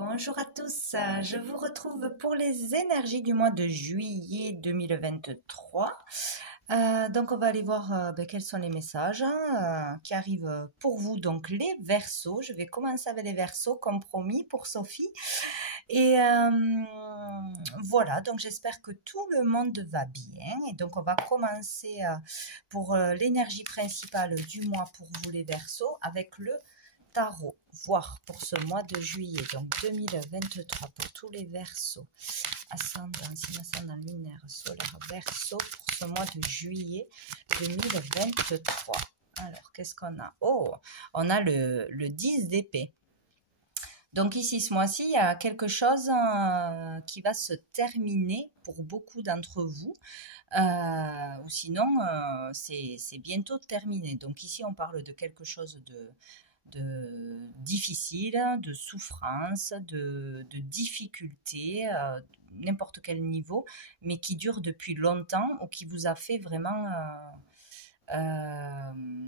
Bonjour à tous, je vous retrouve pour les énergies du mois de juillet 2023. Donc on va aller voir quels sont les messages qui arrivent pour vous, donc les Verseaux. Je vais commencer avec les Verseaux comme promis pour Sophie. Et voilà, donc j'espère que tout le monde va bien. Et donc on va commencer pour l'énergie principale du mois pour vous les Verseaux avec le tarot, voir pour ce mois de juillet, donc 2023, pour tous les Verseaux, ascendant, signe ascendant lunaire, solaire, Verseau, pour ce mois de juillet 2023. Alors, qu'est-ce qu'on a? Oh, on a le 10 d'épée. Donc ici, ce mois-ci, il y a quelque chose qui va se terminer pour beaucoup d'entre vous, ou sinon, c'est bientôt terminé. Donc ici, on parle de quelque chose de difficile, de souffrance, de difficulté, n'importe quel niveau, mais qui dure depuis longtemps ou qui vous a fait vraiment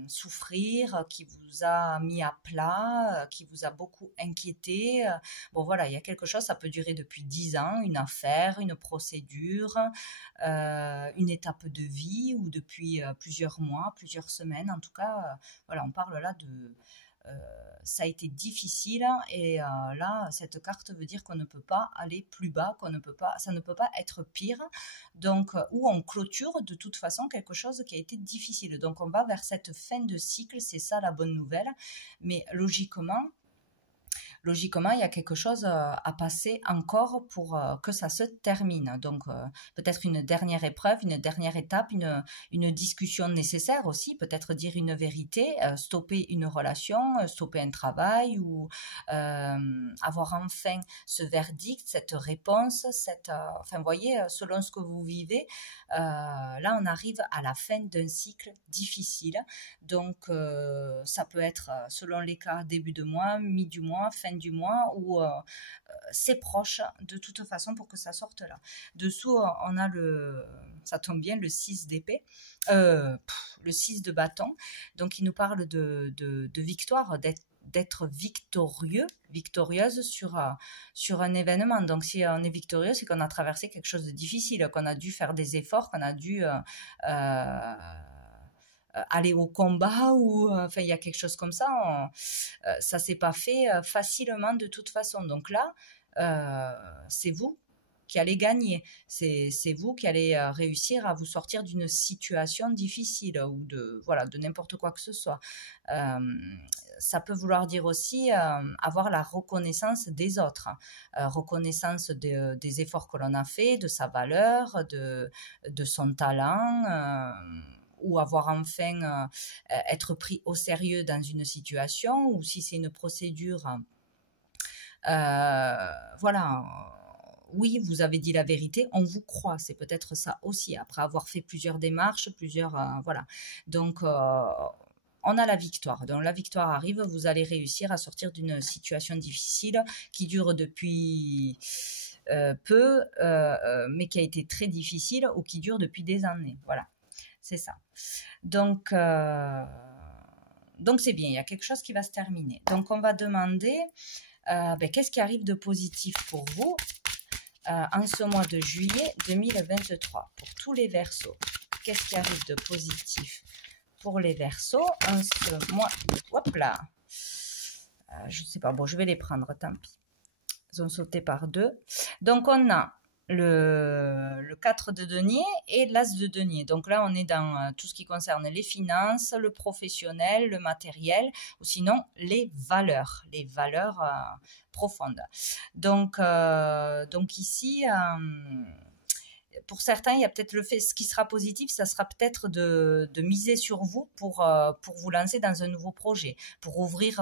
souffrir, qui vous a mis à plat, qui vous a beaucoup inquiété. Bon voilà, il y a quelque chose, ça peut durer depuis 10 ans, une affaire, une procédure, une étape de vie ou depuis plusieurs mois, plusieurs semaines. En tout cas, voilà, on parle là de ça a été difficile et là cette carte veut dire qu'on ne peut pas aller plus bas, ça ne peut pas être pire, donc où on clôture de toute façon quelque chose qui a été difficile, donc on va vers cette fin de cycle, c'est ça la bonne nouvelle, mais logiquement il y a quelque chose à passer encore pour que ça se termine. Donc, peut-être une dernière épreuve, une dernière étape, une discussion nécessaire aussi, peut-être dire une vérité, stopper une relation, stopper un travail ou avoir enfin ce verdict, cette réponse, enfin, vous voyez, selon ce que vous vivez, là, on arrive à la fin d'un cycle difficile. Donc, ça peut être, selon les cas, début de mois, mi du mois, fin du mois, ou c'est proche de toute façon pour que ça sorte là. Dessous, on a ça tombe bien, le 6 d'épée, le 6 de bâton, donc il nous parle de victoire, d'être victorieuse sur un événement. Donc si on est victorieux, c'est qu'on a traversé quelque chose de difficile, qu'on a dû faire des efforts, qu'on a dû aller au combat, ou enfin il y a quelque chose comme ça, ça s'est pas fait facilement de toute façon. Donc là, c'est vous qui allez gagner, c'est vous qui allez réussir à vous sortir d'une situation difficile ou de n'importe quoi que ce soit. Ça peut vouloir dire aussi avoir la reconnaissance des autres, reconnaissance des efforts que l'on a fait, de sa valeur, de son talent, ou avoir enfin être pris au sérieux dans une situation, ou si c'est une procédure, voilà, oui, vous avez dit la vérité, on vous croit, c'est peut-être ça aussi, après avoir fait plusieurs démarches, voilà. Donc, on a la victoire. Donc, la victoire arrive, vous allez réussir à sortir d'une situation difficile qui dure depuis peu, mais qui a été très difficile, ou qui dure depuis des années. Voilà, c'est ça. Donc c'est bien, il y a quelque chose qui va se terminer. Donc, on va demander qu'est-ce qui arrive de positif pour vous en ce mois de juillet 2023 pour tous les Verseaux. Qu'est-ce qui arrive de positif pour les Verseaux en ce mois? Hop là, je sais pas, bon, je vais les prendre, tant pis, ils ont sauté par deux. Donc on a le 4 de denier et l'as de denier. Donc là, on est dans tout ce qui concerne les finances, le professionnel, le matériel, ou sinon les valeurs profondes. Donc ici, pour certains, il y a peut-être ce qui sera positif, ça sera peut-être de miser sur vous pour vous lancer dans un nouveau projet, pour ouvrir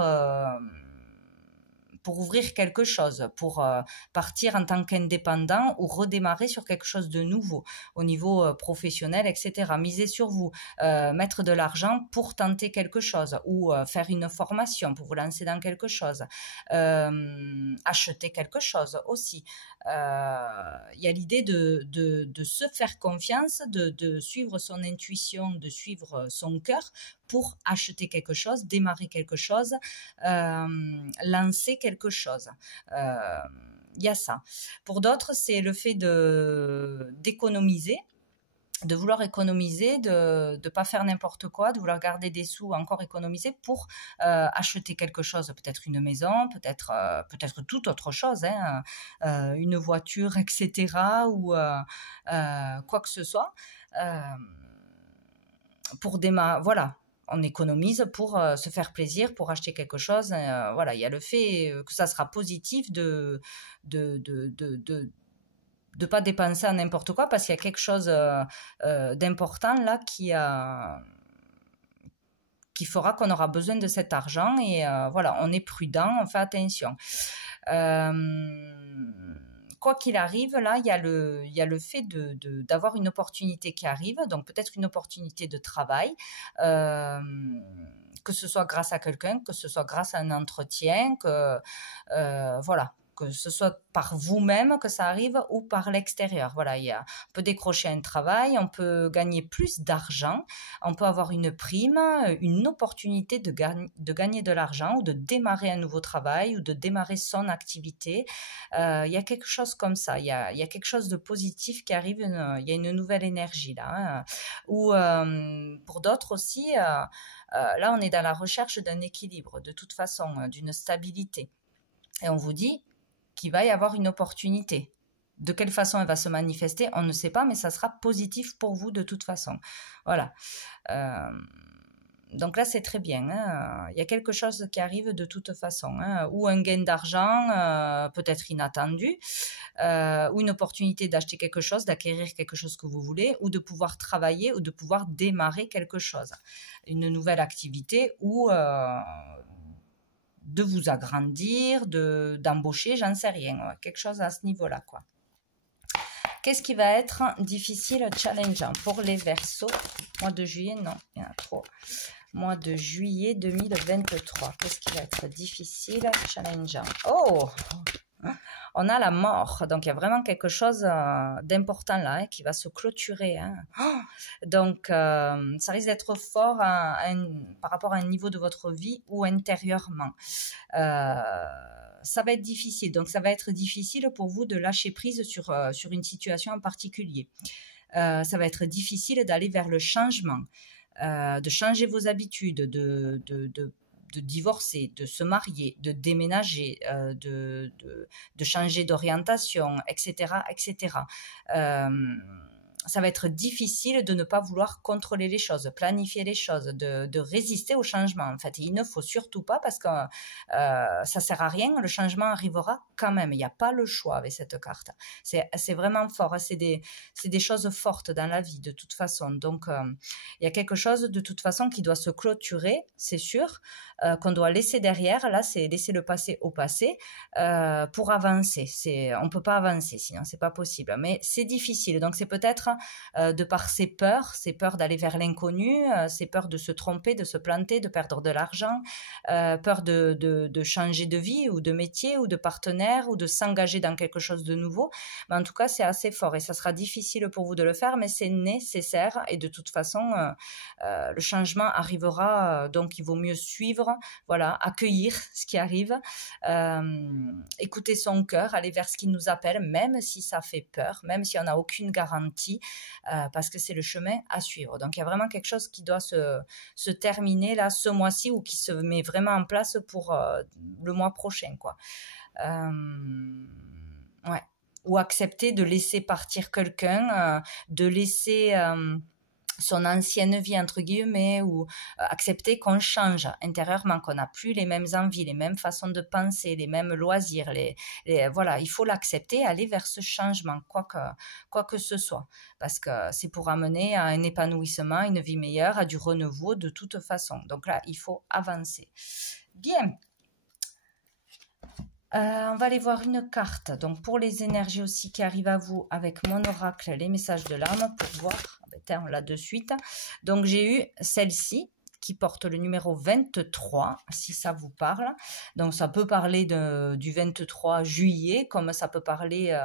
quelque chose, pour partir en tant qu'indépendant ou redémarrer sur quelque chose de nouveau au niveau professionnel, etc. Miser sur vous, mettre de l'argent pour tenter quelque chose, ou faire une formation pour vous lancer dans quelque chose, acheter quelque chose aussi. Il y a l'idée de se faire confiance, de suivre son intuition, de suivre son cœur pour acheter quelque chose, démarrer quelque chose, lancer quelque chose. Il y a ça. Pour d'autres, c'est le fait d'économiser, de vouloir économiser, de ne pas faire n'importe quoi, de vouloir garder des sous, encore économiser pour acheter quelque chose, peut-être une maison, peut-être toute autre chose, hein, une voiture, etc. ou quoi que ce soit. Pour démarrer, voilà. On économise pour se faire plaisir, pour acheter quelque chose. Voilà, il y a le fait que ça sera positif de pas dépenser à n'importe quoi parce qu'il y a quelque chose d'important là qui fera qu'on aura besoin de cet argent et voilà, on est prudent, on fait attention. Quoi qu'il arrive, là, il y a le fait d'avoir une opportunité qui arrive, donc peut-être une opportunité de travail, que ce soit grâce à quelqu'un, que ce soit grâce à un entretien, voilà, que ce soit par vous-même que ça arrive ou par l'extérieur. Voilà, on peut décrocher un travail, on peut gagner plus d'argent, on peut avoir une prime, une opportunité de gagner de l'argent ou de démarrer un nouveau travail ou de démarrer son activité. Il y a quelque chose comme ça, il y a quelque chose de positif qui arrive, il y a une nouvelle énergie là. Ou pour d'autres aussi, là on est dans la recherche d'un équilibre, de toute façon, d'une stabilité. Et on vous dit qu'il va y avoir une opportunité. De quelle façon elle va se manifester, on ne sait pas, mais ça sera positif pour vous de toute façon. Voilà. Donc là, c'est très bien. Hein. Il y a quelque chose qui arrive de toute façon. Hein. Ou un gain d'argent, peut-être inattendu, ou une opportunité d'acheter quelque chose, d'acquérir quelque chose que vous voulez, ou de pouvoir travailler, ou de pouvoir démarrer quelque chose. Une nouvelle activité, ou de vous agrandir, d'embaucher, j'en sais rien. Quelque chose à ce niveau-là, quoi. Qu'est-ce qui va être difficile, challengeant pour les Verseaux? Mois de juillet, non, il y en a trop. Mois de juillet 2023. Qu'est-ce qui va être difficile, challengeant? Oh! On a la mort, donc il y a vraiment quelque chose d'important là, hein, qui va se clôturer. Hein. Oh, donc, ça risque d'être fort par rapport à un niveau de votre vie ou intérieurement. Ça va être difficile. Donc, ça va être difficile pour vous de lâcher prise sur une situation en particulier. Ça va être difficile d'aller vers le changement, de changer vos habitudes, de divorcer, de se marier, de déménager, de changer d'orientation, etc., etc. Ça va être difficile de ne pas vouloir contrôler les choses, planifier les choses, de résister au changement. En fait, il ne faut surtout pas parce que ça sert à rien, le changement arrivera quand même. Il n'y a pas le choix avec cette carte. C'est vraiment fort, hein. C'est des choses fortes dans la vie de toute façon. Donc, il y a quelque chose de toute façon qui doit se clôturer, c'est sûr, qu'on doit laisser derrière. Là, c'est laisser le passé au passé pour avancer. On ne peut pas avancer, sinon c'est pas possible. Mais c'est difficile. Donc, c'est peut-être de par ces peurs d'aller vers l'inconnu, ces peurs de se tromper, de se planter, de perdre de l'argent, peur de changer de vie ou de métier ou de partenaire ou de s'engager dans quelque chose de nouveau. Mais en tout cas, c'est assez fort et ça sera difficile pour vous de le faire, mais c'est nécessaire et de toute façon, le changement arrivera, donc il vaut mieux suivre, voilà, accueillir ce qui arrive, écouter son cœur, aller vers ce qui nous appelle, même si ça fait peur, même si on n'a aucune garantie, parce que c'est le chemin à suivre. Donc il y a vraiment quelque chose qui doit se terminer là ce mois-ci ou qui se met vraiment en place pour le mois prochain, quoi. Ouais. Ou accepter de laisser partir quelqu'un, de laisser son ancienne vie, entre guillemets, ou accepter qu'on change intérieurement, qu'on n'a plus les mêmes envies, les mêmes façons de penser, les mêmes loisirs. Voilà, il faut l'accepter, aller vers ce changement, quoi que ce soit. Parce que c'est pour amener à un épanouissement, une vie meilleure, à du renouveau de toute façon. Donc là, il faut avancer. Bien. On va aller voir une carte. Donc, pour les énergies aussi qui arrivent à vous avec mon oracle, les messages de l'âme, pour voir. Tiens, on l'a de suite. Donc, j'ai eu celle-ci qui porte le numéro 23, si ça vous parle. Donc ça peut parler du 23 juillet, comme ça peut parler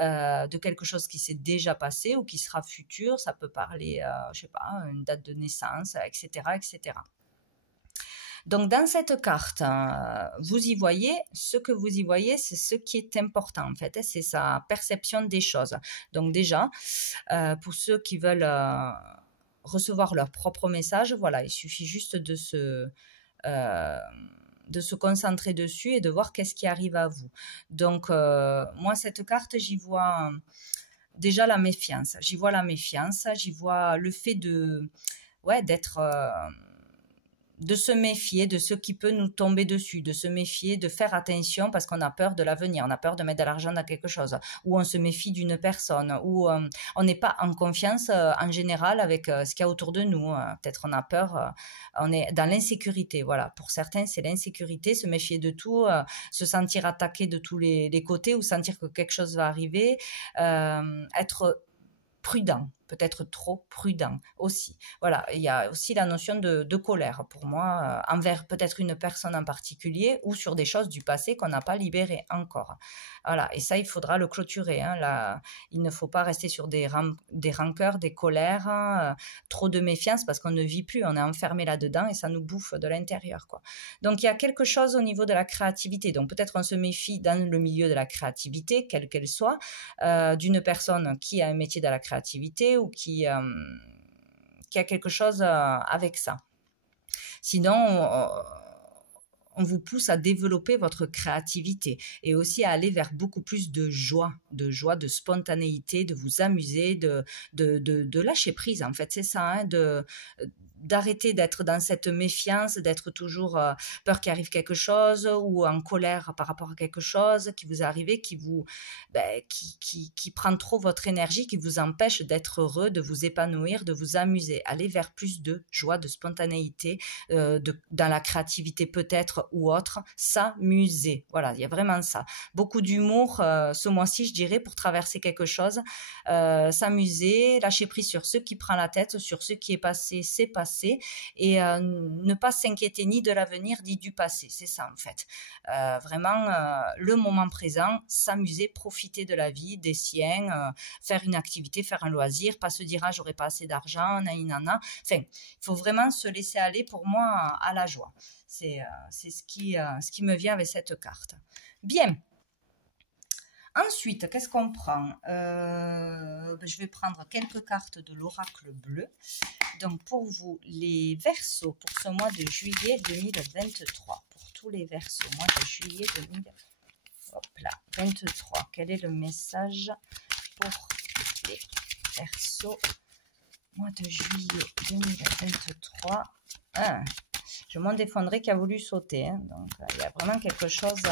de quelque chose qui s'est déjà passé ou qui sera futur. Ça peut parler, je sais pas, une date de naissance, etc., etc. Donc dans cette carte, vous y voyez, ce que vous y voyez, c'est ce qui est important en fait, c'est sa perception des choses. Donc déjà, pour ceux qui veulent recevoir leur propre message, voilà, il suffit juste de se concentrer dessus et de voir qu'est-ce qui arrive à vous. Donc moi, cette carte, j'y vois déjà la méfiance. J'y vois la méfiance, j'y vois le fait d'être... de se méfier de ce qui peut nous tomber dessus, de se méfier, de faire attention parce qu'on a peur de l'avenir, on a peur de mettre de l'argent dans quelque chose, ou on se méfie d'une personne, ou on n'est pas en confiance en général avec ce qu'il y a autour de nous. Peut-être on a peur, on est dans l'insécurité. Voilà, pour certains, c'est l'insécurité, se méfier de tout, se sentir attaqué de tous les côtés ou sentir que quelque chose va arriver, être prudent, peut-être trop prudent aussi. Voilà, il y a aussi la notion de colère pour moi, envers peut-être une personne en particulier ou sur des choses du passé qu'on n'a pas libérées encore. Voilà, et ça, il faudra le clôturer. Là, il ne faut pas rester sur des rancœurs, des colères, trop de méfiance parce qu'on ne vit plus, on est enfermé là-dedans et ça nous bouffe de l'intérieur, quoi. Donc, il y a quelque chose au niveau de la créativité. Donc, peut-être on se méfie dans le milieu de la créativité, quelle qu'elle soit, d'une personne qui a un métier de la créativité ou qui a quelque chose avec ça. Sinon, on vous pousse à développer votre créativité et aussi à aller vers beaucoup plus de joie, de spontanéité, de vous amuser, de lâcher prise, en fait, c'est ça, d'arrêter d'être dans cette méfiance, d'être toujours peur qu'il arrive quelque chose ou en colère par rapport à quelque chose qui vous est arrivé, qui prend trop votre énergie, qui vous empêche d'être heureux, de vous épanouir, de vous amuser. Aller vers plus de joie, de spontanéité, dans la créativité peut-être ou autre, s'amuser. Voilà, il y a vraiment ça. Beaucoup d'humour ce mois-ci, je dirais, pour traverser quelque chose. S'amuser, lâcher prise sur ce qui prend la tête, sur ce qui est passé, c'est passé. Et ne pas s'inquiéter ni de l'avenir ni du passé, c'est ça en fait. Vraiment, le moment présent, s'amuser, profiter de la vie, des siens, faire une activité, faire un loisir, pas se dire « ah, j'aurais pas assez d'argent, naïnana ». Enfin, il faut vraiment se laisser aller pour moi à la joie. C'est ce qui me vient avec cette carte. Bien. Ensuite, qu'est-ce qu'on prend? Je vais prendre quelques cartes de l'oracle bleu. Donc, pour vous, les Verseaux, pour ce mois de juillet 2023, pour tous les Verseaux, mois de juillet 2023, quel est le message pour les Verseaux, mois de juillet 2023? Je m'en défendrai qui a voulu sauter. Donc, il y a vraiment quelque chose,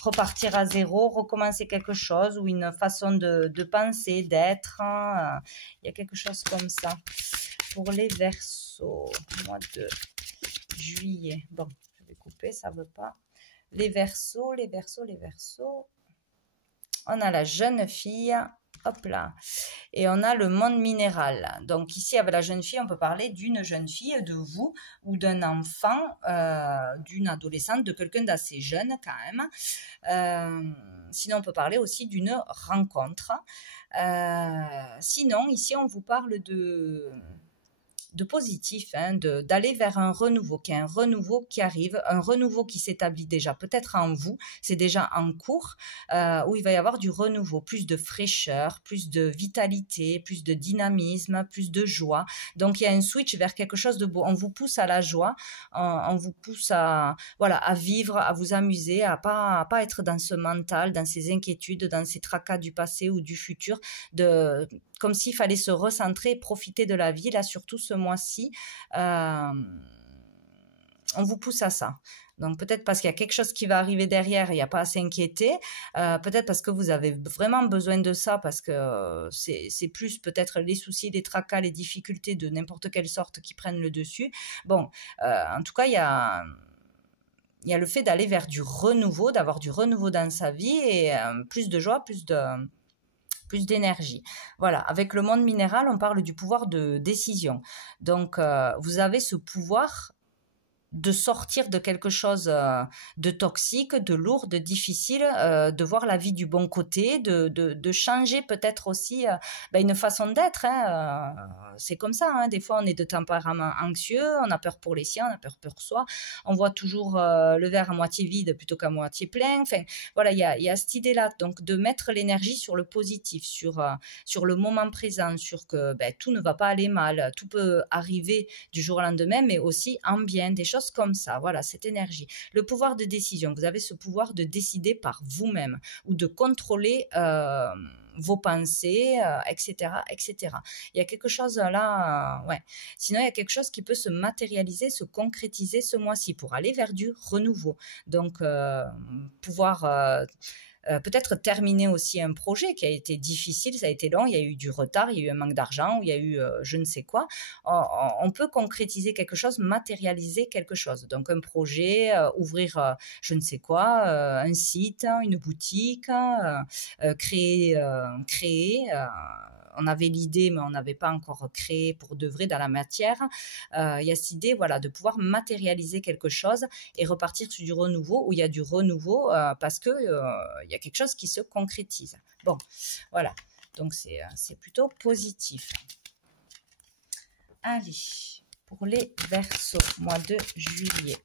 repartir à zéro, recommencer quelque chose ou une façon de penser, d'être. Il y a quelque chose comme ça. Pour les Verseaux, mois de juillet. Bon, je vais couper, ça ne veut pas. Les Verseaux. On a la jeune fille. Hop là. Et on a le monde minéral. Donc ici, avec la jeune fille, on peut parler d'une jeune fille, de vous, ou d'un enfant, d'une adolescente, de quelqu'un d'assez jeune quand même. Sinon, on peut parler aussi d'une rencontre. Sinon, ici, on vous parle de positif, d'aller vers un renouveau, qu'il y a un renouveau qui arrive, un renouveau qui s'établit déjà peut-être en vous, c'est déjà en cours, où il va y avoir du renouveau, plus de fraîcheur, plus de vitalité, plus de dynamisme, plus de joie. Donc il y a un switch vers quelque chose de beau. On vous pousse à la joie, on vous pousse à vivre, à vous amuser, à pas être dans ce mental, dans ces inquiétudes, dans ces tracas du passé ou du futur, comme s'il fallait se recentrer et profiter de la vie, là, surtout ce mois-ci. On vous pousse à ça. Donc, peut-être parce qu'il y a quelque chose qui va arriver derrière, il n'y a pas à s'inquiéter. Peut-être parce que vous avez vraiment besoin de ça, parce que c'est plus peut-être les soucis, les tracas, les difficultés de n'importe quelle sorte qui prennent le dessus. Bon, en tout cas, il y a le fait d'aller vers du renouveau, d'avoir du renouveau dans sa vie et plus de joie, plus d'énergie. Voilà, avec le monde minéral, on parle du pouvoir de décision. Donc, vous avez ce pouvoir de sortir de quelque chose de toxique, de lourd, de difficile, de voir la vie du bon côté, de changer peut-être aussi une façon d'être. Hein, c'est comme ça, hein, des fois on est de tempérament anxieux, on a peur pour les siens, on a peur pour soi, on voit toujours le verre à moitié vide plutôt qu'à moitié plein. Enfin, voilà, il y a cette idée-là, donc de mettre l'énergie sur le positif, sur le moment présent, sur que tout ne va pas aller mal, tout peut arriver du jour au lendemain, mais aussi en bien, des choses comme ça. Voilà, cette énergie. Le pouvoir de décision, vous avez ce pouvoir de décider par vous-même ou de contrôler vos pensées, etc., etc. Il y a quelque chose là, ouais. Sinon, il y a quelque chose qui peut se matérialiser, se concrétiser ce mois-ci pour aller vers du renouveau. Donc, pouvoir peut-être terminer aussi un projet qui a été difficile, ça a été long, il y a eu du retard, il y a eu un manque d'argent, ou il y a eu je ne sais quoi. On peut concrétiser quelque chose, matérialiser quelque chose. Donc un projet, ouvrir je ne sais quoi, un site, une boutique, créer. On avait l'idée, mais on n'avait pas encore créé pour de vrai dans la matière. Il y a cette idée, voilà, de pouvoir matérialiser quelque chose et repartir sur du renouveau, où il y a du renouveau parce que il y a quelque chose qui se concrétise. Bon, voilà. Donc, c'est plutôt positif. Allez, pour les Verseaux, mois de juillet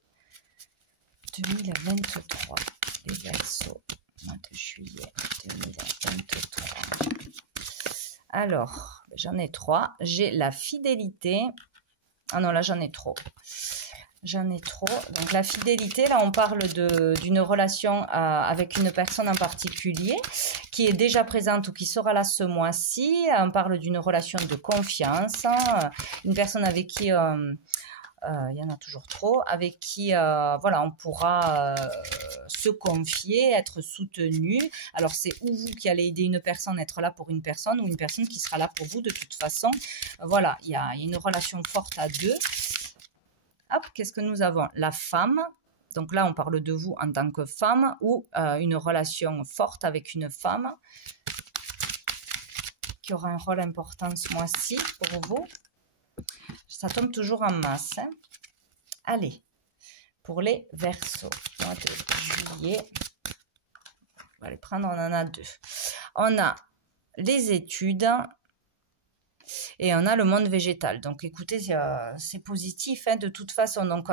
2023. Les Verseaux, mois de juillet 2023. Alors, j'en ai 3. J'ai la fidélité. Ah non, là, j'en ai trop. J'en ai trop. Donc, la fidélité, là, on parle d'une relation avec une personne en particulier qui est déjà présente ou qui sera là ce mois-ci. On parle d'une relation de confiance. Une personne avec qui... il y en a toujours trop, avec qui voilà, on pourra se confier, être soutenu. Alors c'est ou vous qui allez aider une personne, être là pour une personne, ou une personne qui sera là pour vous de toute façon. Voilà, il y a une relation forte à deux. Hop, qu'est-ce que nous avons? La femme. Donc là, on parle de vous en tant que femme, ou une relation forte avec une femme qui aura un rôle important ce mois-ci pour vous. Ça tombe toujours en masse. Hein. Allez, pour les Verseaux, mois de juillet, on va les prendre, on en a 2. On a les études et on a le monde végétal. Donc, écoutez, c'est positif hein, de toute façon. Donc,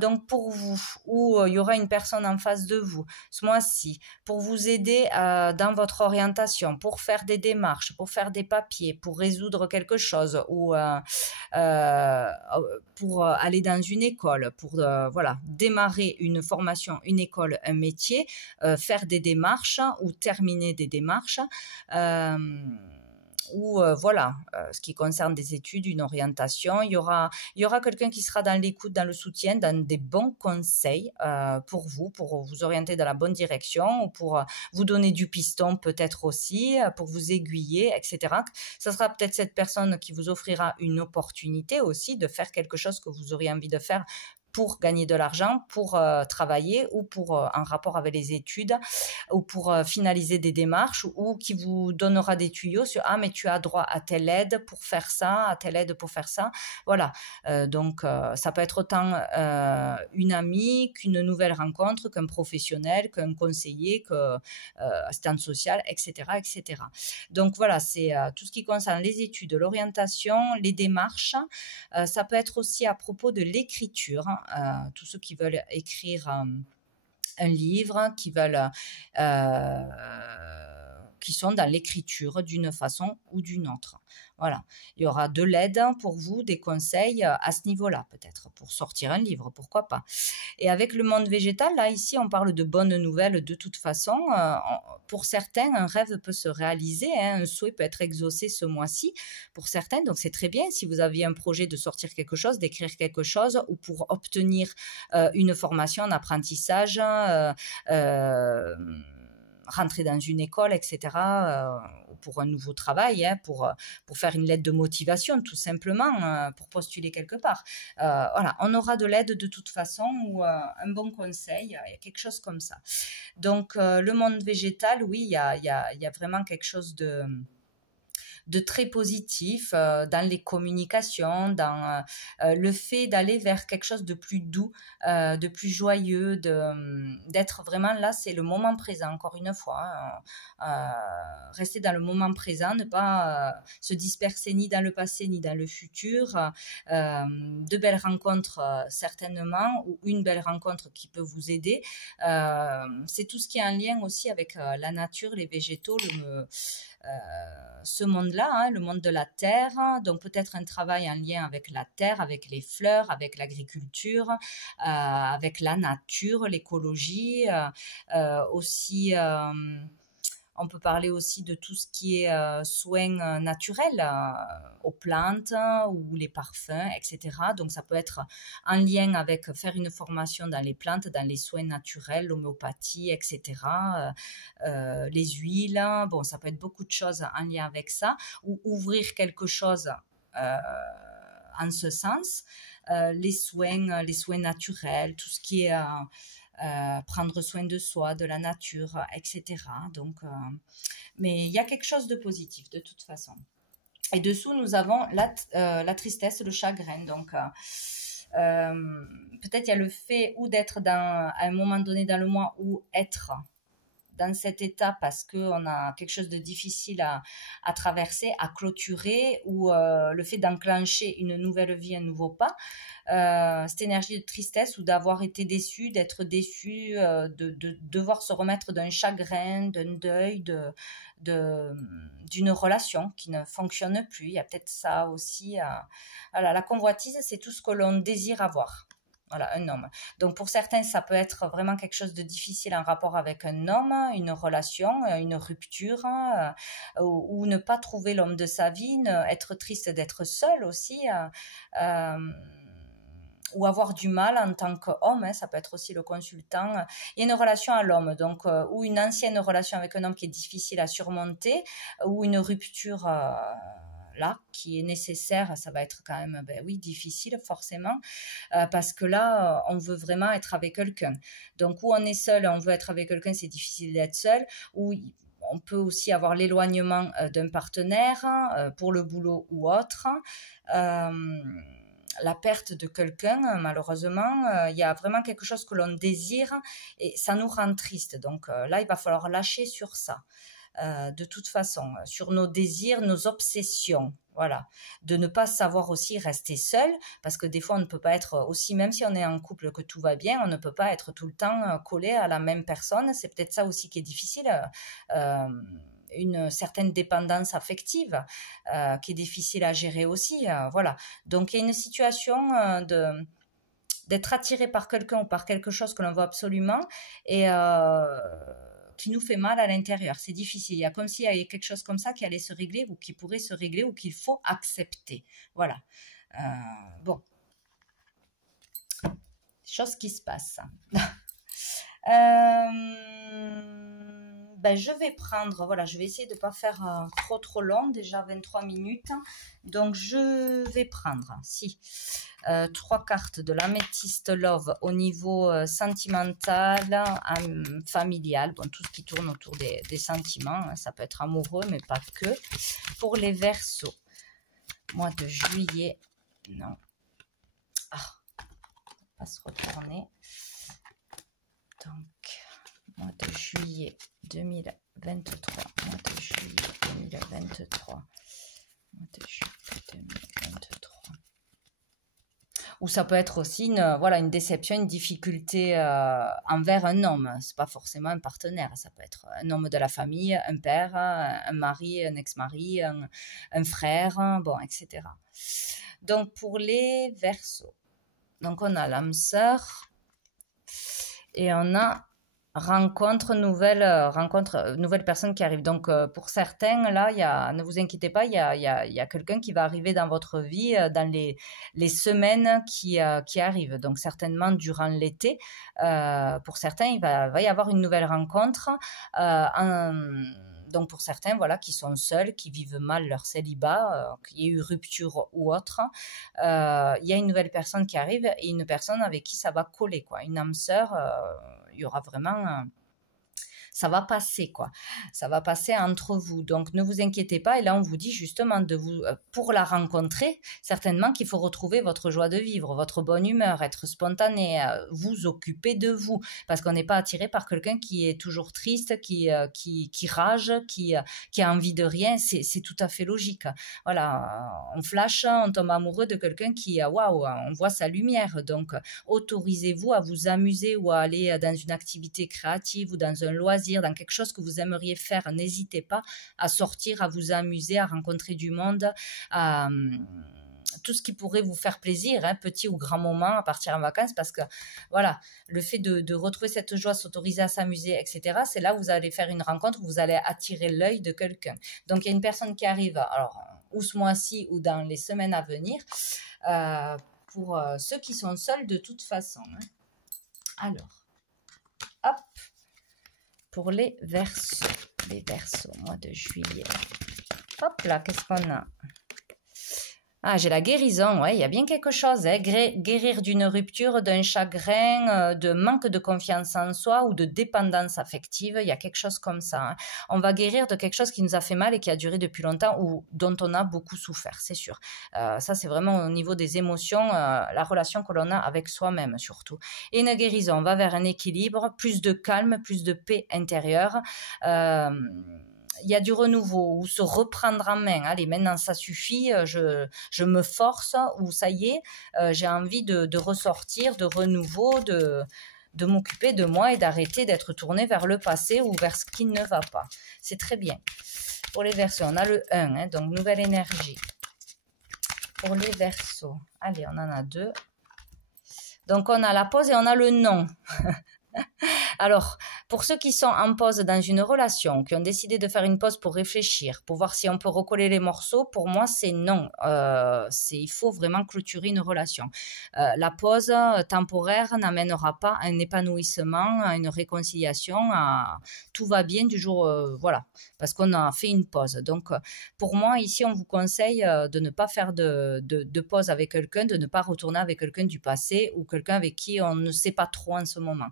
donc pour vous, ou il y aura une personne en face de vous ce mois-ci pour vous aider dans votre orientation, pour faire des démarches, pour faire des papiers, pour résoudre quelque chose, ou pour aller dans une école, pour voilà, démarrer une formation, une école, un métier, faire des démarches ou terminer des démarches. Ou voilà, ce qui concerne des études, une orientation, il y aura quelqu'un qui sera dans l'écoute, dans le soutien, dans des bons conseils pour vous orienter dans la bonne direction, ou pour vous donner du piston peut-être aussi, pour vous aiguiller, etc. Ça sera peut-être cette personne qui vous offrira une opportunité aussi de faire quelque chose que vous auriez envie de faire pour gagner de l'argent, pour travailler, ou pour en rapport avec les études, ou pour finaliser des démarches, ou qui vous donnera des tuyaux sur mais tu as droit à telle aide pour faire ça, à telle aide pour faire ça. Voilà. Donc ça peut être autant une amie qu'une nouvelle rencontre, qu'un professionnel, qu'un conseiller, qu'un assistante sociale, etc., etc. Donc voilà, c'est tout ce qui concerne les études, l'orientation, les démarches. Ça peut être aussi à propos de l'écriture. Tous ceux qui veulent écrire un livre, qui sont dans l'écriture d'une façon ou d'une autre. Voilà, il y aura de l'aide pour vous, des conseils à ce niveau-là peut-être, pour sortir un livre, pourquoi pas. Et avec le monde végétal, là ici on parle de bonnes nouvelles de toute façon. Pour certains, un rêve peut se réaliser, hein, un souhait peut être exaucé ce mois-ci pour certains, donc c'est très bien si vous aviez un projet de sortir quelque chose, d'écrire quelque chose, ou pour obtenir une formation, un apprentissage, rentrer dans une école, etc., pour un nouveau travail, hein, pour faire une lettre de motivation, tout simplement, pour postuler quelque part. Voilà, on aura de l'aide de toute façon, ou un bon conseil, il y a quelque chose comme ça. Donc, le monde végétal, oui, il y a vraiment quelque chose de très positif dans les communications, dans le fait d'aller vers quelque chose de plus doux, de plus joyeux, d'être vraiment là, c'est le moment présent, encore une fois. Rester dans le moment présent, ne pas se disperser ni dans le passé ni dans le futur. De belles rencontres, certainement, ou une belle rencontre qui peut vous aider. C'est tout ce qui est en lien aussi avec la nature, les végétaux, ce monde-là, hein, le monde de la terre. Donc peut-être un travail en lien avec la terre, avec les fleurs, avec l'agriculture, avec la nature, l'écologie, aussi. On peut parler aussi de tout ce qui est soins naturels aux plantes ou les parfums, etc. Donc ça peut être en lien avec faire une formation dans les plantes, dans les soins naturels, l'homéopathie, etc. Les huiles, bon, ça peut être beaucoup de choses en lien avec ça, ou ouvrir quelque chose en ce sens. Les soins naturels, tout ce qui est prendre soin de soi, de la nature, etc. Donc, mais il y a quelque chose de positif de toute façon. Et dessous, nous avons la tristesse, le chagrin. Donc, peut-être il y a le fait ou d'être à un moment donné dans le mois ou être dans cet état parce qu'on a quelque chose de difficile à traverser, à clôturer, ou le fait d'enclencher une nouvelle vie, un nouveau pas, cette énergie de tristesse ou d'avoir été déçu, d'être déçu, de devoir se remettre d'un chagrin, d'un deuil, d'une relation qui ne fonctionne plus. Il y a peut-être ça aussi. Voilà, la convoitise, c'est tout ce que l'on désire avoir. Voilà, un homme. Donc pour certains, ça peut être vraiment quelque chose de difficile en rapport avec un homme, une relation, une rupture, ou ne pas trouver l'homme de sa vie, être triste d'être seul aussi, ou avoir du mal en tant qu'homme, hein, ça peut être aussi le consultant. Il y a une relation à l'homme, donc ou une ancienne relation avec un homme qui est difficile à surmonter, ou une rupture là qui est nécessaire, ça va être quand même oui, difficile forcément, parce que là on veut vraiment être avec quelqu'un. Donc où on est seul, on veut être avec quelqu'un, c'est difficile d'être seul, ou on peut aussi avoir l'éloignement d'un partenaire pour le boulot ou autre. La perte de quelqu'un, malheureusement, il y a vraiment quelque chose que l'on désire et ça nous rend triste. Donc là, il va falloir lâcher sur ça. De toute façon, sur nos désirs, nos obsessions, voilà, de ne pas savoir aussi rester seul, parce que des fois on ne peut pas être aussi, même si on est en couple que tout va bien, on ne peut pas être tout le temps collé à la même personne. C'est peut-être ça aussi qui est difficile, une certaine dépendance affective qui est difficile à gérer aussi, voilà. Donc il y a une situation d'être attiré par quelqu'un ou par quelque chose que l'on veut absolument et qui nous fait mal à l'intérieur. C'est difficile. Il y a comme s'il y avait quelque chose comme ça qui allait se régler ou qui pourrait se régler ou qu'il faut accepter. Voilà. Bon. Choses qui se passent. Je vais prendre, voilà, je vais essayer de ne pas faire trop long, déjà 23 minutes. Donc, je vais prendre, 3 cartes de l'améthyste love au niveau sentimental, familial, bon, tout ce qui tourne autour des sentiments, hein, ça peut être amoureux, mais pas que. Pour les Verseaux, mois de juillet, non, on va pas se retourner. Donc, mois de juillet 2023, mois de juillet 2023, mois de juillet 2023. Ou ça peut être aussi une déception, une difficulté envers un homme. C'est pas forcément un partenaire. Ça peut être un homme de la famille, un père, un mari, un ex-mari, un frère, bon, etc. Donc pour les Verseaux, donc on a l'âme sœur et on a nouvelle personne qui arrive. Donc pour certains, là, ne vous inquiétez pas, il y a quelqu'un qui va arriver dans votre vie dans les semaines qui arrivent. Donc certainement durant l'été. Pour certains, il va y avoir une nouvelle rencontre. Donc pour certains, voilà, qui sont seuls, qui vivent mal leur célibat, qu'il y ait eu rupture ou autre, il y a une nouvelle personne qui arrive et une personne avec qui ça va coller, quoi. Une âme sœur, il y aura vraiment ça va passer, quoi. Ça va passer entre vous. Donc, ne vous inquiétez pas. Et là, on vous dit justement de vous, pour la rencontrer, certainement qu'il faut retrouver votre joie de vivre, votre bonne humeur, être spontané, vous occuper de vous. Parce qu'on n'est pas attiré par quelqu'un qui est toujours triste, qui rage, qui a envie de rien. C'est tout à fait logique. Voilà, on flash, on tombe amoureux de quelqu'un qui, waouh, on voit sa lumière. Donc, autorisez-vous à vous amuser ou à aller dans une activité créative ou dans un loisir, dans quelque chose que vous aimeriez faire. N'hésitez pas à sortir, à vous amuser, à rencontrer du monde, à tout ce qui pourrait vous faire plaisir, hein, petit ou grand moment, à partir en vacances, parce que voilà, le fait de retrouver cette joie, s'autoriser à s'amuser, etc., c'est là où vous allez faire une rencontre, où vous allez attirer l'œil de quelqu'un. Donc, il y a une personne qui arrive, alors, ou ce mois-ci, ou dans les semaines à venir, pour ceux qui sont seuls de toute façon. Hein. Alors, hop, pour les Verseaux, mois de juillet. Hop là, qu'est-ce qu'on a? Ah, j'ai la guérison, ouais, il y a bien quelque chose, hein. Guérir d'une rupture, d'un chagrin, de manque de confiance en soi ou de dépendance affective, il y a quelque chose comme ça. Hein. On va guérir de quelque chose qui nous a fait mal et qui a duré depuis longtemps ou dont on a beaucoup souffert, c'est sûr. Ça, c'est vraiment au niveau des émotions, la relation que l'on a avec soi-même surtout. Et une guérison, on va vers un équilibre, plus de calme, plus de paix intérieure. Il y a du renouveau, ou se reprendre en main. Allez, maintenant ça suffit, je me force, ou ça y est, j'ai envie de ressortir, de renouveau, de m'occuper de moi et d'arrêter d'être tournée vers le passé ou vers ce qui ne va pas. C'est très bien. Pour les Verseaux, on a le 1, hein, donc nouvelle énergie. Pour les Verseaux, allez, on en a 2. Donc on a la pause et on a le non. Alors, pour ceux qui sont en pause dans une relation, qui ont décidé de faire une pause pour réfléchir, pour voir si on peut recoller les morceaux, pour moi, c'est non. Il faut vraiment clôturer une relation. La pause temporaire n'amènera pas un épanouissement, à une réconciliation, tout va bien du jour, voilà, parce qu'on a fait une pause. Donc, pour moi, ici, on vous conseille de ne pas faire de pause avec quelqu'un, de ne pas retourner avec quelqu'un du passé ou quelqu'un avec qui on ne sait pas trop en ce moment.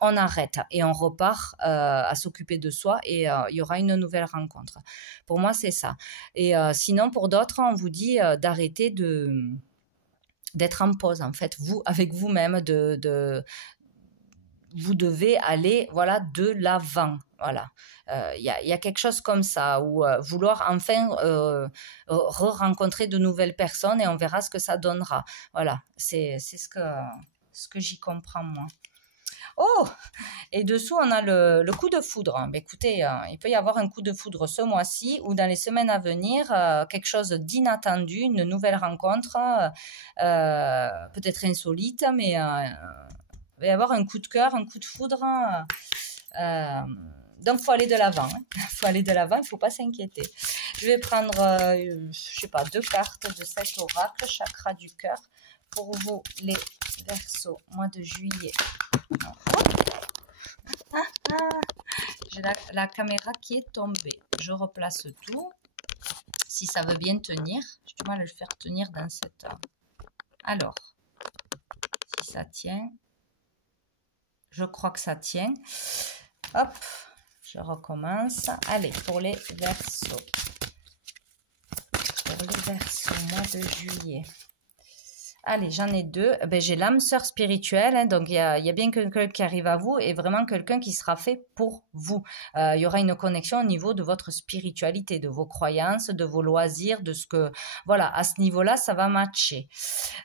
On arrête et on repart à s'occuper de soi et il y aura une nouvelle rencontre. Pour moi, c'est ça. Et sinon, pour d'autres, on vous dit d'arrêter d'être en pause, en fait, vous, avec vous-même, vous devez aller, voilà, de l'avant. Voilà. Il y a quelque chose comme ça, ou vouloir enfin re-rencontrer de nouvelles personnes et on verra ce que ça donnera. Voilà, c'est ce que j'y comprends, moi. Oh, et dessous, on a le coup de foudre. Mais écoutez, il peut y avoir un coup de foudre ce mois-ci ou dans les semaines à venir, quelque chose d'inattendu, une nouvelle rencontre, peut-être insolite, mais il va y avoir un coup de cœur, un coup de foudre. Donc, il faut aller de l'avant. Il faut aller de l'avant, il ne faut pas s'inquiéter. Je vais prendre, je sais pas, 2 cartes de cet oracle, chakra du cœur, pour vous, les Verseaux, mois de juillet. J'ai la caméra qui est tombée. Je replace tout. Si ça veut bien tenir, j'ai du mal à le faire tenir dans cette... Alors, si ça tient, je crois que ça tient. Hop, je recommence. Allez, pour les Verseaux. Pour les Verseaux, mois de juillet. Allez, j'en ai 2. Ben, j'ai l'âme sœur spirituelle, hein, donc il y a bien quelqu'un qui arrive à vous et vraiment quelqu'un qui sera fait pour vous. Il y aura une connexion au niveau de votre spiritualité, de vos croyances, de vos loisirs, de ce que... Voilà, à ce niveau-là, ça va matcher.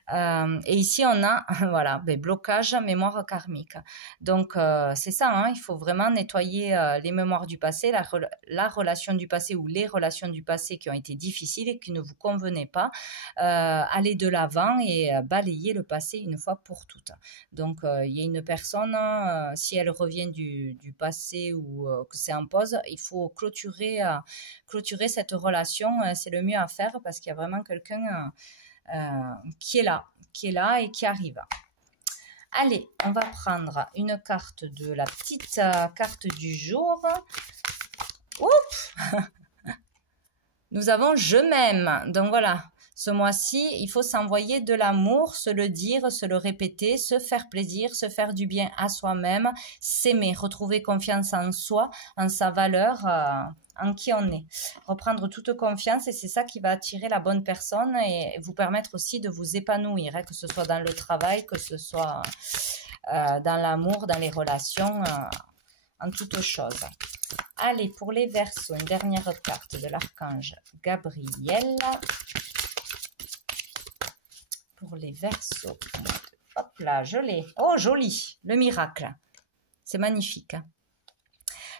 Et ici, on a, voilà, ben, blocage, mémoire karmique. Donc, c'est ça, hein, il faut vraiment nettoyer les mémoires du passé, la relation du passé ou les relations du passé qui ont été difficiles et qui ne vous convenaient pas. Aller de l'avant et balayer le passé une fois pour toutes. Donc, il y a une personne, si elle revient du passé ou que c'est en pause, il faut clôturer cette relation. C'est le mieux à faire parce qu'il y a vraiment quelqu'un qui est là et qui arrive. Allez, on va prendre une carte de la petite carte du jour. Oups. Nous avons « Je m'aime ». Donc, voilà. Ce mois-ci, il faut s'envoyer de l'amour, se le dire, se le répéter, se faire plaisir, se faire du bien à soi-même, s'aimer, retrouver confiance en soi, en sa valeur, en qui on est. Reprendre toute confiance et c'est ça qui va attirer la bonne personne et vous permettre aussi de vous épanouir, hein, que ce soit dans le travail, que ce soit dans l'amour, dans les relations, en toutes choses. Allez, pour les Verseaux, une dernière carte de l'archange Gabriel. Pour les Verseaux. Hop là, je l'ai. Oh, joli, le miracle. C'est magnifique.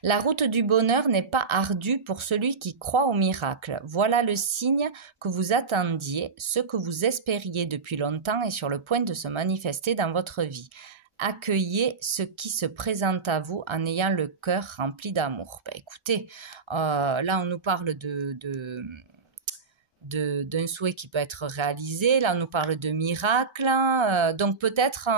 La route du bonheur n'est pas ardue pour celui qui croit au miracle. Voilà le signe que vous attendiez, ce que vous espériez depuis longtemps est sur le point de se manifester dans votre vie. Accueillez ce qui se présente à vous en ayant le cœur rempli d'amour. Ben, écoutez, là on nous parle d'un souhait qui peut être réalisé. Là, on nous parle de miracle. Donc peut-être,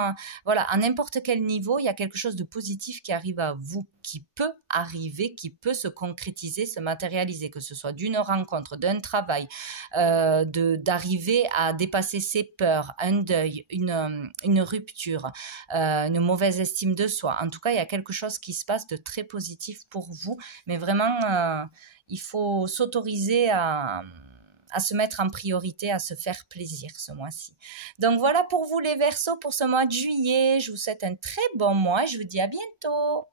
voilà, à n'importe quel niveau, il y a quelque chose de positif qui arrive à vous, qui peut arriver, qui peut se concrétiser, se matérialiser, que ce soit d'une rencontre, d'un travail, d'arriver à dépasser ses peurs, un deuil, une rupture, une mauvaise estime de soi. En tout cas, il y a quelque chose qui se passe de très positif pour vous, mais vraiment, il faut s'autoriser à se mettre en priorité, à se faire plaisir ce mois-ci. Donc voilà pour vous les Verseaux pour ce mois de juillet. Je vous souhaite un très bon mois. Je vous dis à bientôt.